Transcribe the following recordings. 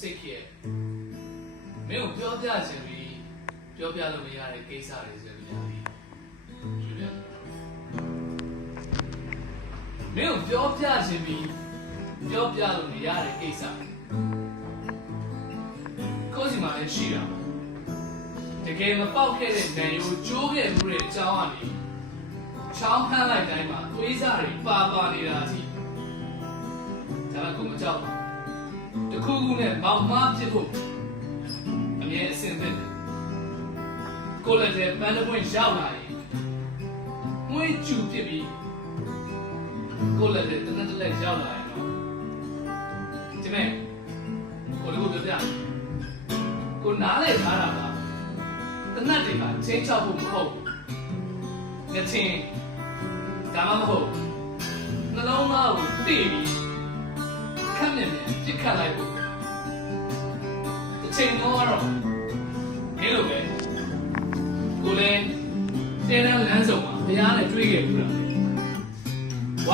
စိတ်ရဲ့မင်းကိုပြောပြချင်ပြီးပြောပြလို့မရတဲ့ကိစ္စတွေဆိုပြီးညာပြီးယူတယ်မင်းကိုပြောပြချင်ပြီးပြောပြလို့မရတဲ့ကိစ္စကိုယ်စီမှာလည်းရှိတာတကယ်မပေါက်ခဲ့တဲ့ဉာဏ်ရိုးကျိုးခဲ့မှုတွေအကြောင်းကနေချောင်းဖမ်းလိုက်တိုင်းမှာသွေးစားတွေပါနေတာအထိဒါကကိုမကြောက်ဘူးတခုခုနဲ့မောက်မားဖြစ်ဖို့အမြဲအဆင်သင့်တယ်ကိုလည်းတဲ့ပန်းတပွင့်ရောက်လာရင်ငွေကျူဖြစ်ပြီးကိုလည်းတဲ့တနက်တလက်ရောက်လာရင်တော့ဒီမဲ့ကိုလည်းကိုပြကိုနားလဲထားတာကတနက်တွေကချင်းချောက်ဖို့မဟုတ်ဘူးငါချင်းဒါမှမဟုတ်နှလုံးသားကိုတိပြီးခက်မြင်ပြစ်ခတ်လိုက်ဖို့တစ်ချိန်တော့မင်းလိုပဲကိုလည်းတဲတန်းလမ်းဆောင်မှာဘုရားနဲ့တွေ့ခဲ့ဘူးလား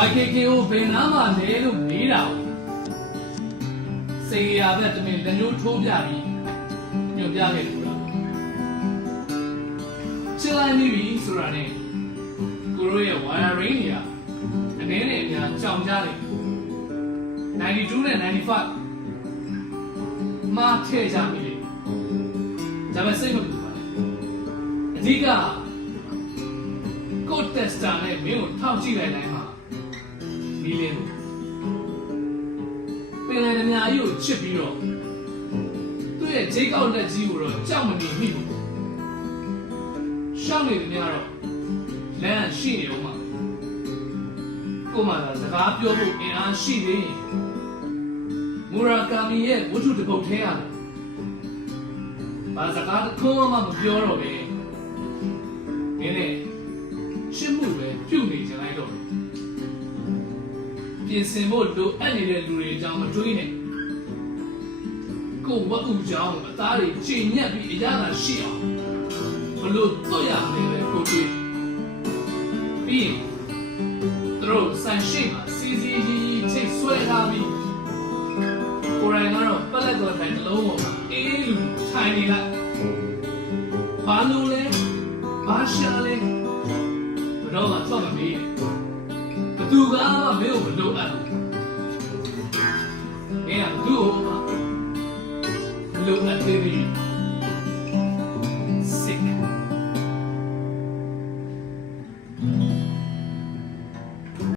YKK ကိုဘယ်နားမှာလဲလို့မေးတာစေရဘက်တမင်လက်ညှိုးထိုးပြပြီးညွှန်ပြခဲ့ဘူးလားချစ်လိုက်ပြီဆိုတာနဲ့ကိုတို့ရဲ့ wiring တွေကအနည်းနဲ့အများကြောင်ကြတယ်92နဲ့95မှာထည့်ကြပြီလေဒါပေမဲ့စိတ်မပူပါနဲ့အဓိကကိုတက်စတာနဲ့မင်းကိုထောက်ကြည့်လိုက်တိုင်းမှာမီးလင်းပင်လယ်သမားကြီးကိုချစ်ပြီးတော့သူ့ရဲ့ဂျိတ်ကောက်လက်ကြီးကိုတော့ကြောက်မနေမိဘူးရှောင်းနေတယ်များတော့လမ်းရှိနေတော့မှကိုမှသာစကားပြောဖို့အင်အားရှိသေးရင်မူရာကာမီရဲ့ဝတ္ထုတစ်ပုဒ်ထဲရတယ်။ဘာစကားတစ်ခုမှမပြောတော့ပဲ။ဒီနေ့ရှင်းမှုပဲပြုတ်နေကြလိုက်တော့ပြင်ဆင်ဖို့လိုအပ်နေတဲ့လူတွေအကြောင်းမတွေးနဲ့။ကိုယ်ဝတ်ဥကြောင်းအသားတွေချိန်ညက်ပြီးအရသာရှိအောင်ဘလို့သွတ်ရမယ်ပဲကိုတွေး။ပြီးရင်သူတို့ဆန်ရှိမှစီစီကြီးချိတ်ဆွဲထားပြီးကိုယ်တိုင်ကတော့ပလက်တော်ထိုင်တစ်လုံးပေါ်မှာအေးလူထိုင်နေလိုက်ဘာလို့လဲဘာရှာလဲဘယ်တော့မှထွက်မမေးနဲ့ဘသူကမှမင်းကိုမလိုအပ်ဘူးမင်းကဘသူ့ကိုမှမလိုအပ်သေးဘူး